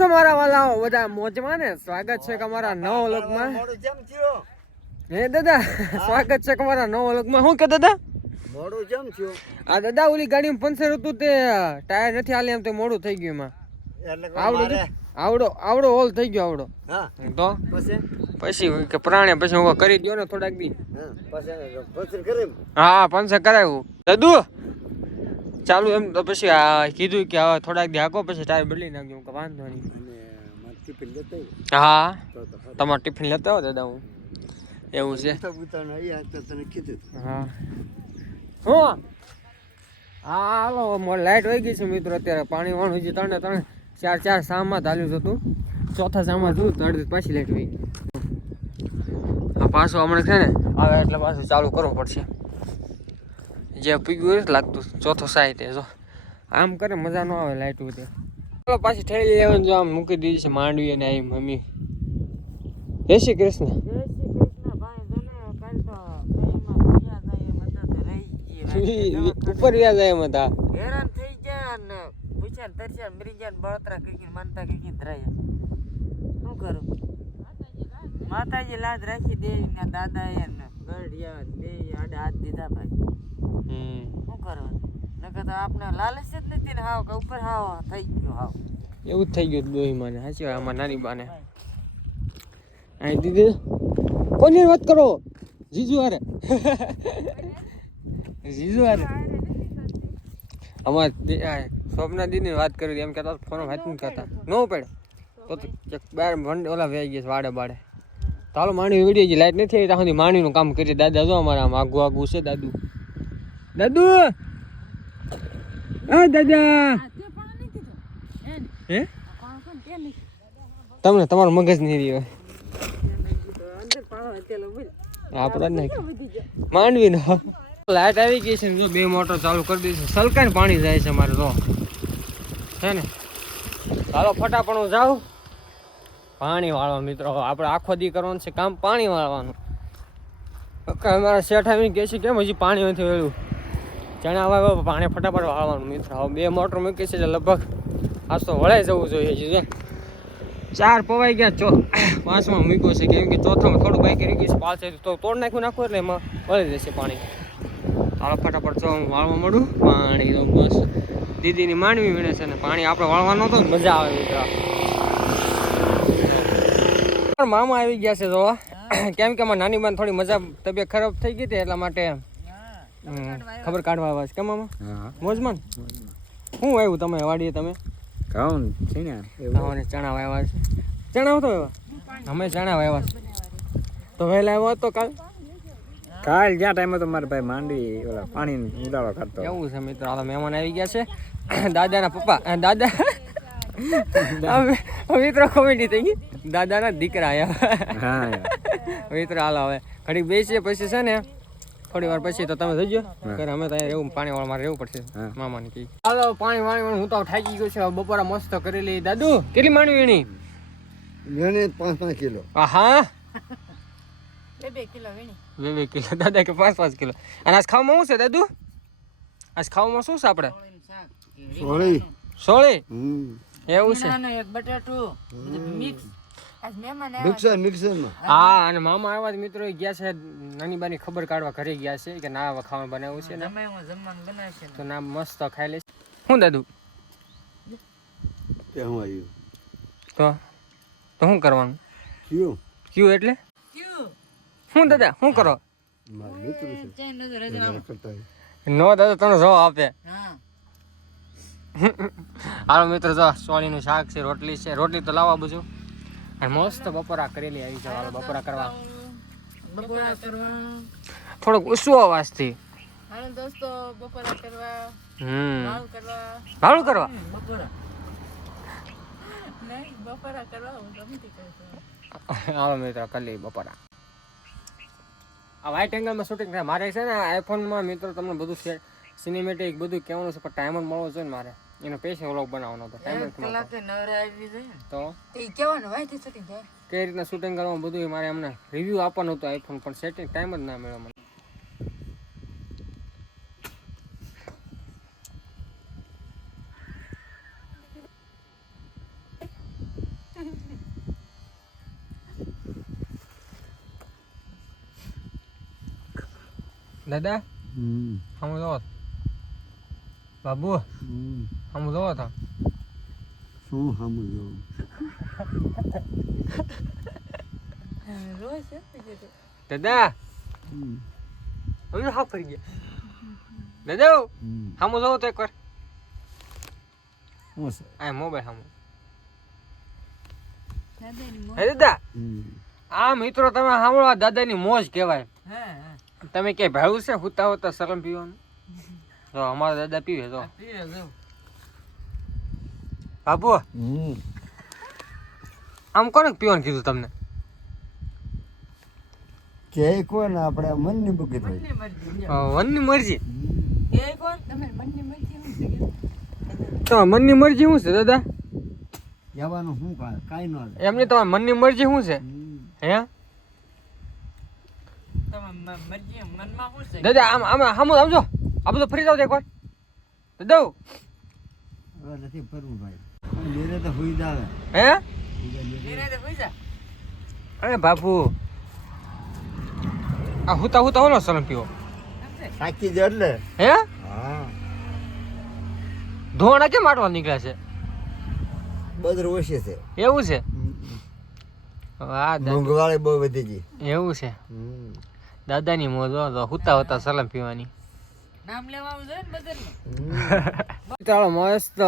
તમારા વાલાઓ બધા મોજમાં ને સ્વાગત છે તમારા નવ વ્લોગમાં. હે દાદા સ્વાગત છે તમારા નવ વ્લોગમાં. શું કે દાદા મોડું કેમ થયું? આ દાદા ઓલી ગાડીમાં પંચર હતું તે ટાયર નથી હાલે એમ તો મોડું થઈ ગયું એમાં. આવડો હોલ થઈ ગયો આવડો. હા તો પછી કે પ્રાણે પછી હું કરી દયો ને થોડાક દી. હા પંચર કરાવ્યું દાદુ ચાલુ એમ તો પછી આ કીધું કે હવે થોડાક દી હાકો પછી ટાયર બદલી નાખ્યું કે વાંધો નહીં. હા તમારે ટિફિન લેતા આવો દાદા હું એવું છે. હા હું હા હાલો લાઈટ વહી ગઈ છે મિત્રો. અત્યારે પાણી વાળું છે ત્રણે ચાર સામમાં ચાલ્યું હતું. ચોથા સામમાં જોયું તો અડધી પાછી લાઈટ વહી ગઈ. હા પાછું હમણાં છે ને આવે એટલે પાછું ચાલુ કરવું પડશે. જે પીગું નથી લાગતું ચોથો સાઈડ જો આમ કરે મજા ન આવે લાઈટ ઉડે. ચાલો પાછી ઠેલી લેવાનું જો આમ મૂકી દીધી છે માંડવી અને આવી મમ્મી. જય શ્રી કૃષ્ણ. ઉપર વ્યાજ એમ હતા હેરાન થઈ ગયા ને પૂછ્યા તરસ્યા મરી ગયા બળતરા કઈ માનતા કઈ ધરાય શું કરું. માતાજી લાજ રાખી દેવી ને દાદા એ ને ગઢિયા બે આડે હાથ દીધા ભાઈ. શું કરવાનું નકર તો આપણે લાલચ જ નથી ને હાવ કે ઉપર હાવ થઈ ગયો હાવ એવું જ થઈ ગયું દોહી માને. સાચી વાત આમાં નાની બાને અહીં દીદી કોની વાત કરો જીજુ હારે જીજુ હારે અમારે સ્વપ્ના દીદીની વાત કરી એમ કહેતા ફોન વાત નથી કરતા ન પડે તો બાર ઓલા વેઈ ગયા વાડે બાડે. ચાલો માણી વિડીયો જે લાઈટ નથી આવી ત્યાં સુધી માણીનું કામ કરીએ. દાદા જો અમારા આમ આગું છે દાદુ હા દાદા હે તમને તમારું મગજ નહીં રહ્યો આપણે માંડવી ને લાઈટ આવી ગઈ છે ને જો બે મોટર ચાલુ કરી દીધી છે. સલકાઈને પાણી જાય છે અમારે તો છે ને. ચાલો ફટાફટ હું જાઉં પાણી વાળવા મિત્રો. આપણે આખો દી કરવાનું છે કામ પાણી વાળવાનું. અમારા શેઠ આવીને કહે છે કેમ હજી પાણી નથી વેળ્યું. ચણા વાવે પાણી ફટાફટ વાળવાનું મિત્ર. હવે બે મોટર મૂકી છે લગભગ આજ તો વળાઈ જવું જોઈએ છે. 4 પવાઈ ગયા 5માં મૂક્યો છે કેમ કે ચોથામાં થોડું બાકી રહી ગયું છે. 5 તો તોડ નાખું એટલે એમાં વળી જશે પાણી. ચાલો ફટાફટ જો હું વાળવા મળું પાણી. તો બસ દીદીની માંડવી વીણે છે ને પાણી આપણે વાળવાનું તો મજા આવે મિત્ર. મામા આવી ગયા છે જોવા કેમ કે અમારા નાની બાને થોડી મજા તબિયત ખરાબ થઈ ગઈ હતી એટલા માટે ખબર કાઢવા આવ્યા છે. કેમ મામા મોજમાન શું આવ્યું તમે વાડીએ તમે ઘઉં છે ને ચણા વાવ્યા છે. ચણા તો અમે ચણા વાવ્યા છે તો વહેલા આવ્યો હતો કાલ જ્યાં ટાઈમ હતો મારા ભાઈ માંડવી ઓલા પાણી ઉડાડો કરતો. એવું છે મિત્રો. આ મહેમાન આવી ગયા છે દાદાના પપ્પા દાદા મિત્રો કોમેડી થઈ ગઈ. દાદાના દીકરા આવ્યા મિત્રો. હાલ હવે ઘડીક બેસીએ પછી છે ને થોડી વાર પછી તો તમે જજો કે અમે તો રહેવું પાણી વાળા મારે રહેવું પડશે મામાને કહી. હાલો પાણી વાળી હું તો થાકી ગયો છે. બપોરા મસ્ત કરેલી. દાદુ કેટલી માંડવી એની 5 કિલો. હા 2 કિલો વીણી 2 કિલો દાદા કે 5 કિલો. અને આજ ખાવામાં શું છે દાદુ? આજ ખાવામાં શું છે આપણે? સોળી એવું છે. એક બટાટું મિક્સ આજ મહેમાન મિક્સર હા અને મામા આવ્યા મિત્રો ગયા છે નાની બાની ખબર કાઢવા ઘરે ગયા છે કે ના ખાવાનું બનાવ્યું છે ને જમવાનું બનાવશે તો ના મસ્ત ખાઈ લેશે. શું દાદુ તો શું કરવાનું? ક્યુ એટલે શું દાદા શું કરો? નો દાદા તને જો આપે. હાલો મિત્રો જો સોળીનું શાક છે રોટલી છે. રોટલી તો લાવવા બધું અને મસ્ત બપોરા કરેલી આવી છે. હાલો બપોરા કરવા થોડોક ઉસો અવાજથી. હાલો દોસ્તો બપોરા કરવા ભાડું કરવા બપોરા કરવા હું ગમતી કરતો. હાલો મિત્રો કરી બપોરા. આ વાઇટ એંગલમાં શૂટિંગ થાય મારે છે ને આઈફોનમાં મિત્રો તમને બધું સિનેમેટિક બધું કહેવાનું છે પણ ટાઈમ જ મળવો જોઈએ ને મારે એનો પેશન્ટ વ્લોગ બનાવવાનો હતો. ટાઈમ તો કઈ રીતના શૂટિંગ કરવાનું બધું મારે એમને રિવ્યૂ આપવાનું હતું આઈફોન પણ સેટિંગ ટાઈમ જ ના મળ્યો મને. દાદા હમ જોવો બાબુ હમ જોવો તો શું સામું જોવું રોજ છે દાદા હવે હા કરી ગયા દાદા હમ જોવો તો એકવાર શું છે આ મોબાઈલ હમ દાદાની હે દાદા આ મિત્રો તમે સાંભળો દાદાની મોજ કહેવાય હા તમે કે ભાડું છે હુતા હોતા શરમ પીવાનું તો અમારા દાદા પીવે તો પીવે જો બાબુ આમ કોને પીવાનું કીધું તમને કે કોને આપણે મનની બુકી થઈ મનની મરજી મનની મરજી કે કોણ તમે મનની મરજી શું છે તો મનની મરજી શું છે દાદા જવાનું શું કાંઈ ન આવે એમની તમારી મનની મરજી શું છે હે તમે મરજી મનમાં શું છે દાદા આમ આમ સમજો આ બધું ફરી જાવ એકવાર દાદા હવે નથી ફરવું ભાઈ મેરે તો હોઈ જ આવે હે નીરે તો પૈસા અરે બાપુ આ હુતા હુતા ઓલો શરમ પીવો સાચી જ એટલે હે હા ધોવાણા કેમ માટવા નીકળ્યા છે બધું ઓછી છે એવું છે વાહ દાદા મોંઘવાળી બહુ વધી ગઈ એવું છે દાદાની મોજ તો હુતા હુતા સલામ પીવાની નામ લેવાનું છે ને બદલનું ચાલો મસ્ત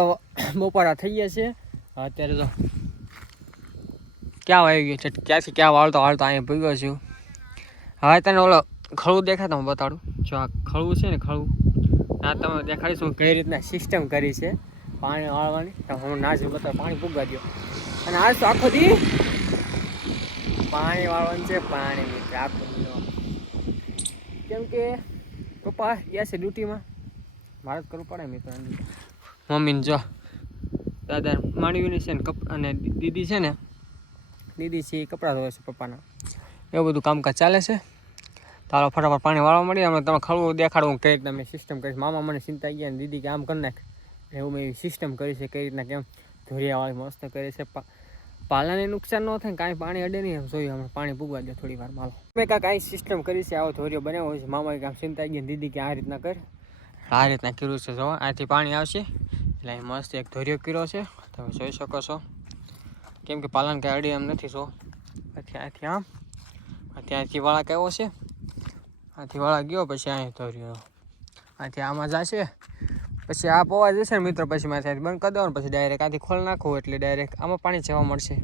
બપોરા થઈ ગયા છે અત્યારે તો ક્યાં આવી ગયો છે ક્યાંથી ક્યાં વાળતો વાળતો અહીંયા ભેગો છું હવે તને ઓલો ખળું દેખાય તો હું બતાડું જો આ ખળું છે ને ખળું આ તમે દેખાડીશું કઈ રીતના સિસ્ટમ કરી છે પાણી વાળવાની તો હું ના છું બતાવ પાણી પૂગવા દો અને આજ તો આખો દી પાણી વાળવાનું છે પાણી મિત્ર આખો દી કેમ કે પપ્પા ગયા છે ડ્યુટીમાં મારે જ કરવું પડે મિત્ર મમ્મીને જો દાદા માંડવીની છે ને અને દીદી છે ને દીદી છે એ કપડાં ધોવે છે પપ્પાના એવું બધું કામકાજ ચાલે છે તારો ફટાફટ પાણી વાળવા મળી અમે તમે ખળવું દેખાડવું કઈ રીતના મેં સિસ્ટમ કરીશ મામા મને ચિંતા ગયા ને દીદી કે આમ કરી નાખ એવું મેં એવી સિસ્ટમ કરી છે કઈ રીતના કેમ ધોરિયાવાળી મસ્ત કરી છે પાલાને નુકસાન ન થાય કાંઈ પાણી અડે નહીં એમ જોઈએ અમે પાણી પૂગવા દે થોડી વાર માલો મેં કાંઈ સિસ્ટમ કરી છે આવો ધોરિયો બનાવ્યો હોય છે મામાએ કામ ચિંતા ગયા દીદી કે આ રીતના કર આ રીતના કર્યું છે જો આથી પાણી આવશે એટલે અહીં મસ્ત એક ધોરિયો કર્યો છે તમે જોઈ શકો છો કેમ કે પાલન કાંઈ અડી એમ નથી જો ત્યાંથી આમ ત્યાંથી વાળા કયો છે આથી વાળા ગયો પછી અહીં ધોર્યો આથી આમાં જશે પછી આ પવા જશે ને મિત્રો પછી મારે બંધ કરી દેવાનું પછી ડાયરેક્ટ આથી ખોલ નાખવું એટલે ડાયરેક્ટ આમાં પાણી જવા મળશે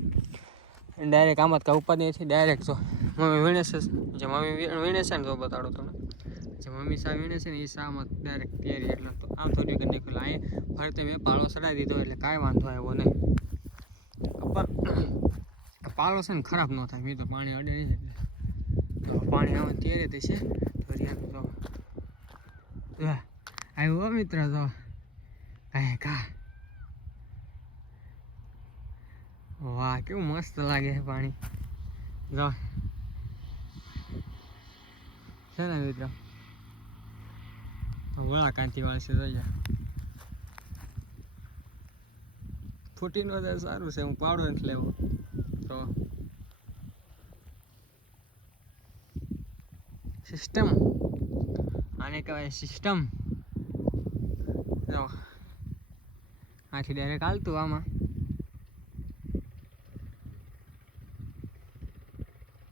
ડાયરેક્ટ આમાં જ કાંઈ ઉપાધિ નથી ડાયરેક્ટ જો મમ્મી વીણે છે જે મમ્મી વીણે છે ને તો બતાડો તમે જે મમ્મી સા વીણે છે ને એ શામાં ડાયરેક્ટ તૈયારી એટલે તો આમ થોડી કરી નાખ્યું અહીં ફરતે મેં પાળો ચડાવી દીધો એટલે કાંઈ વાંધો આવ્યો નહીં પાળો છે ને ખરાબ ન થાય મેં તો પાણી અડે નહીં એટલે તો પાણી આમાં તૈયારી થશે ધોરિયાનું તો આવ્યો મિત્ર તો કાંઈ કા વાહ કેવું મસ્ત લાગે છે પાણી જો છે ને મિત્ર વળા કાંતિ વાળી છે જોઈ ફૂટીનો તો સારું છે હું પાવડો નથી લેવો તો સિસ્ટમ આને કહેવાય સિસ્ટમ જો આથી ડાયરેક્ટ હાલતું આમાં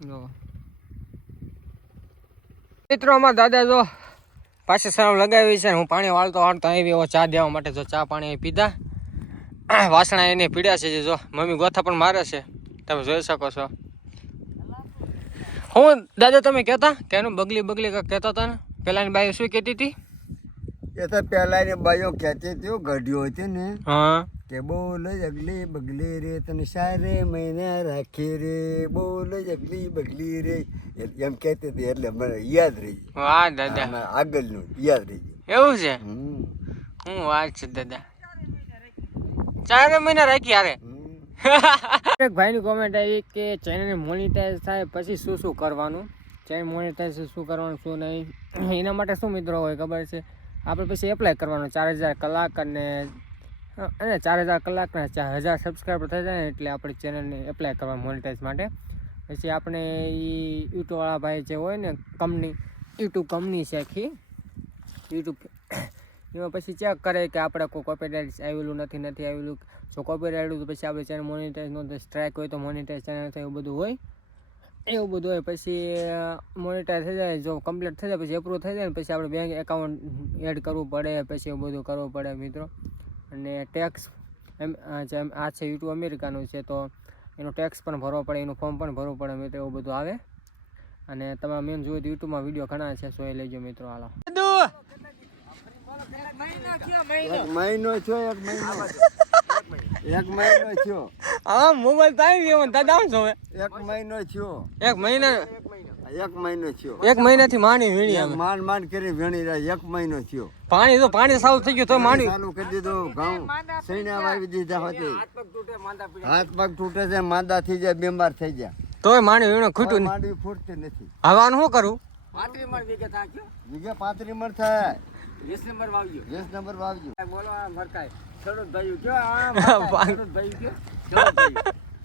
જો મિત્રો અમારા દાદા જો પાછી સલામ લગાવી છે હું પાણી વાળતો આવી એવો ચા દેવા માટે જો ચા પાણી પીધા વાસણા એને પીડ્યા છે જો મમ્મી ગોથા પણ મારે છે તમે જોઈ શકો છો હું દાદા તમે કહેતા કે એનું બગલી બગલી કહેતા હતા ને પેલાની બાઈ શું કહેતી હતી એ તો પહેલા ની બાઈઓ કહેતી હતી ગઢિયો હતી ને હા કે બોલ જગલી બગલી રે તને સારે મહિના રાખી રે બોલ જગલી બગલી રે એમ કહેતી હતી એટલે મને યાદ રહી વાહ દાદા આગળનું યાદ રહી એવું છે હું વાત છે દાદા 4 મહિના રાખી હારે એક ભાઈની કોમેન્ટ આવી કે ચેનલને મોનિટાઈઝ થાય પછી શું શું કરવાનું ચેનલ મોનિટાઈઝ શું કરવાનું શું નહીં એના માટે શું મિત્રો હોય ખબર છે આપણે પછી એપ્લાય કરવાનો 4000 કલાક અને 4000 કલાકના 1000 સબસ્ક્રાઈબર થઈ જાય ને એટલે આપણે ચેનલને એપ્લાય કરવાનું મોનિટાઈઝ માટે પછી આપણે એ યુટ્યુબવાળા ભાઈ જે હોય ને કંપની યુટ્યુબ કંપની છે આખી યુટ્યુબ, એમાં પછી ચેક કરે કે આપણે કોઈ કોપીરાઇટ આવેલું નથી આવેલું. જો કોપીરાઇટ આવ્યું તો પછી આપણે ચેનલ મોનિટાઈઝ નો સ્ટ્રાઇક હોય તો મોનિટાઈઝ ચેનલ થાય એવું બધું હોય. પછી મોનિટાઈઝ થઈ જાય, જો કમ્પ્લીટ થઈ જાય પછી એપ્રૂવ થઈ જાય ને પછી આપણે બેંક એકાઉન્ટ એડ કરવું પડે, પછી એવું બધું કરવું પડે મિત્રો. અને ટેક્સ આ છે યુટ્યુબ અમેરિકાનું છે તો એનો ટેક્સ પણ ભરવો પડે, એનું ફોર્મ પણ ભરવું પડે મિત્રો, એવું બધું આવે. અને તમે મેન જોયું તો યુટ્યુબમાં વિડીયો ઘણા છે, સો એ લેજો મિત્રો. હાલો મહિનો થયો, એક મહિનો થયો. હા મોબાઈલ તો આવી ગયો દાદા, આમ છો એક મહિનો થયો. એક મહિના થયો. એક મહિનાથી માંડી વીણી અમે માંડ કરી વીણી રહ્યા. એક મહિનો થયો. પાણી સારું થઈ ગયું તો માંડી ચાલુ કરી દીધું. ઘઉં સૈના વાવી દીધા હતી. હાથ પગ તૂટે છે, માંદા થઈ જાય, બીમાર થઈ જાય. તોય માંડી વીણો ખૂટું માંડવી ફૂટતી નથી. હવે આનું શું કરું? 35 મણ વીઘે થાય વીઘે 35 મણ થાય. 20 નંબર વાવજો. 20 નંબર વાવજો. બોલો આ મરકાય ખેડૂત ભાઈઓ કયો આ ખેડૂત ભાઈ કયો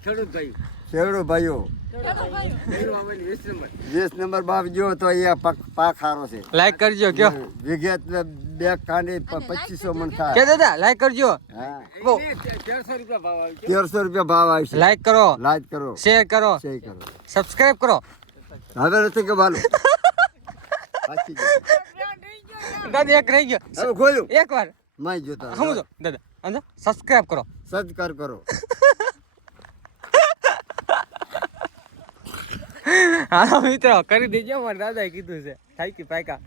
ખેડૂત ભાઈ શેરડો ભાઈઓ 20 નંબર વાવજો તો અહીંયા પાક સારો છે. લાઈક કરજો કયો વીઘે 2 કાંડી 2500 મણ થાય. કે દાદા લાઈક કરજો. હા 1300 રૂપિયા ભાવ આવી 1300 રૂપિયા ભાવ આવશે. લાઈક કરો, લાઈક કરો, શેર કરો, સબસ્ક્રાઇબ કરો. હવે નથી કે ભાલો દાદા એક રહી ગયો, હવે ખોલ્યું એક વાર માય જોતા સમજો દાદા, અંદર સબસ્ક્રાઇબ કરો. સબસ્ક્રાઇબ કરો. હા મિત્રો કરી દેજો, મારા દાદાએ કીધું છે. થાકી પાકા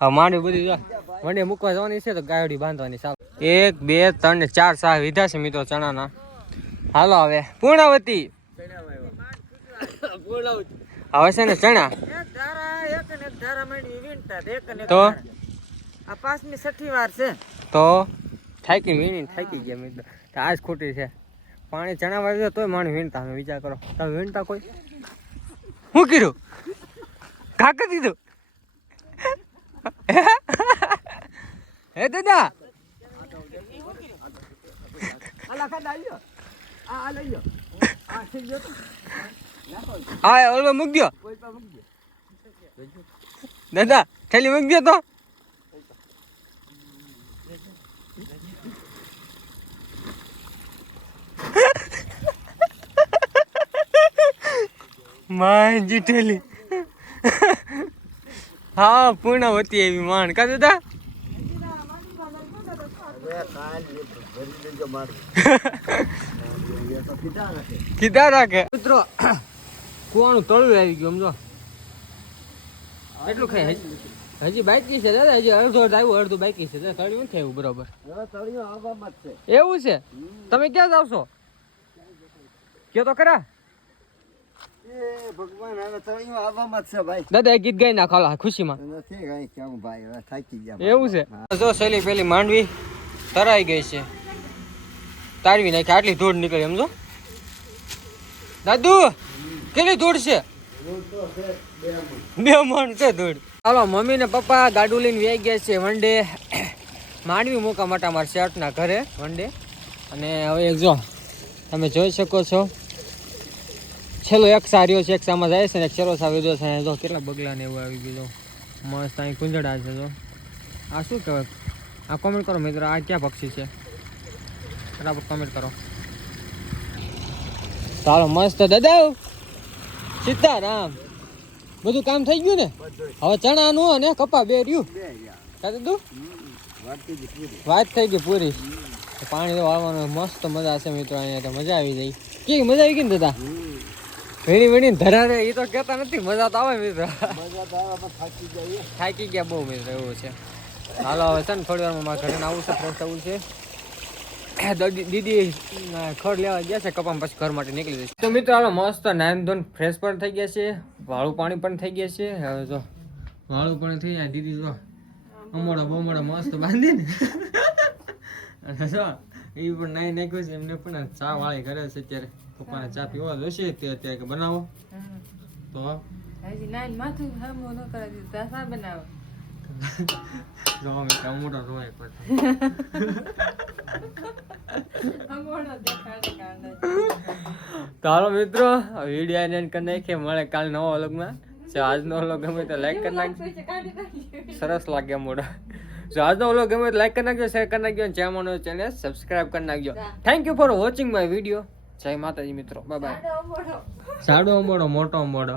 હા માંડવી બધી જો વંડે મૂકવા જવાની છે તો ગાયોડી બાંધવાની. સાવ 1 2 3 ને 4 સાહ વિધા છે મિત્રો ચણાના. હાલો હવે પૂર્ણાવતી હવે છે ને ચણા એક ધારા માંડી વીણતા એક ને તો આ પાંચમી છઠ્ઠી વાર છે તો થાકી વીણી થાકી ગયા મિત્રો. તો આજ ખોટી છે. પાણી ચણા વાવી તોય માણી વીણતા. તમે વિચાર કરો, તમે વીણતા કોઈ શું કર્યું? કાક દીધું હે દાદા? હા ઓલો મૂક દો દાદા, થેલી મૂક દો તો. માજી થેલી હા પૂર્ણાવતી એવી માણ કા દાદા? કીધા રાખે મિત્રો. કુવાનું તળું આવી ગયું સમજો એટલું ખાય. હજી બાકી છે દાદા, હજી અડધો આવ્યું, અડધું બાકી છે. તળિયું નથી આવ્યું બરોબર. એવું છે? તમે ક્યાં જાવ છો કયો તો ખરા? ભગવાન હવે તળિયું આવવામાં જ છે ભાઈ. દાદા એક ગીત ગાઈ નાખો ખુશીમાં. નથી કઈ કેવું ભાઈ, હવે થાકી ગયા. એવું છે? જો સહેલી પેલી માંડવી તરાઈ ગઈ છે, તારવી નાખી. આટલી ધૂળ નીકળી સમજો દાદુ. કેટલી ધૂળ છે? 2 મણ છે ધૂળ. હાલો મમ્મી ને પપ્પા ગાડું લઈને વ્યાઈ ગયા છે વંડે માંડવી મૂકવા માટે અમારા શર્ટના ઘરે વંડે. અને હવે જો તમે જોઈ શકો છો છેલ્લો એક સાર્યો છે, એક સામાં જાય છે ને એક છેલ્લો સાવ લીધો છે. જો કેટલા બગલા ને એવું આવી ગયું મસ્ત. અહીં કુંજડા છે. જો આ શું કહેવાય? આ કોમેન્ટ કરો મિત્રો, આ ક્યાં પક્ષી છે બરાબર કોમેન્ટ કરો. ચાલો મસ્ત દાદા સીતારામ બધું કામ થઈ ગયું ને? હવે ચણાનું અને કપા બે રહ્યું દાદુ, વાત થઈ ગઈ પૂરી. પાણી તો વાળવાનું મસ્ત મજા છે મિત્રો. અહીંયા તો મજા આવી જાય. કેવી મજા આવી ગઈ ને દાદા? વીણી વીણી ધરારે એ તો કહેતા નથી, મજા તો આવે મિત્રો. થાકી ગયા બહુ મિત્રો, એવું છે. હાલો હવે છે ને થોડી વારમાં મારા ઘરે આવું છે, ફ્રેશ થવું છે. દીદી ખડ લેવા ગયા છે કપામાં, પછી ઘર માટે નીકળી જશે. તો મિત્રો હાલો મસ્ત નાઈન ધોન ફ્રેશ પણ થઈ ગયા છે, વાળું પાણી પણ થઈ ગયા છે. હવે જો વાળું પણ થઈ જાય. દીદી જો અમોડા બમોડા મસ્ત બાંધી ને અને જો એ પણ નાઈ નાખ્યું છે. એમને પણ ચા વાળી કરે છે અત્યારે. પપ્પાને ચા પીવા જોશે તે અત્યારે કે બનાવો તો હજી નાઈન માથું હામો ન કરાવી દીધું ચા બનાવો. જો અમે ટમોટો રોય પર ચાલો મિત્રો વિડીયો એન્ડ કરી નાખીએ. મળે કાલ નવા વ્લોગમાં. જો આજનો વ્લોગ ગમે તો લાઈક કરી નાખજો. સરસ લાગ્યા મોઢા. જો આજનો વ્લોગ ગમે તો લાઈક કરી નાખજો, શેર કરી નાખજો અને ચેનલ સબસ્ક્રાઇબ કરી નાખજો. Thank you for watching my video. જય માતાજી મિત્રો, બાય બાય. સાડો અંબોડો, મોટો અંબોડો,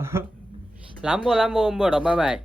લાંબો અંબોડો, બાય બાય.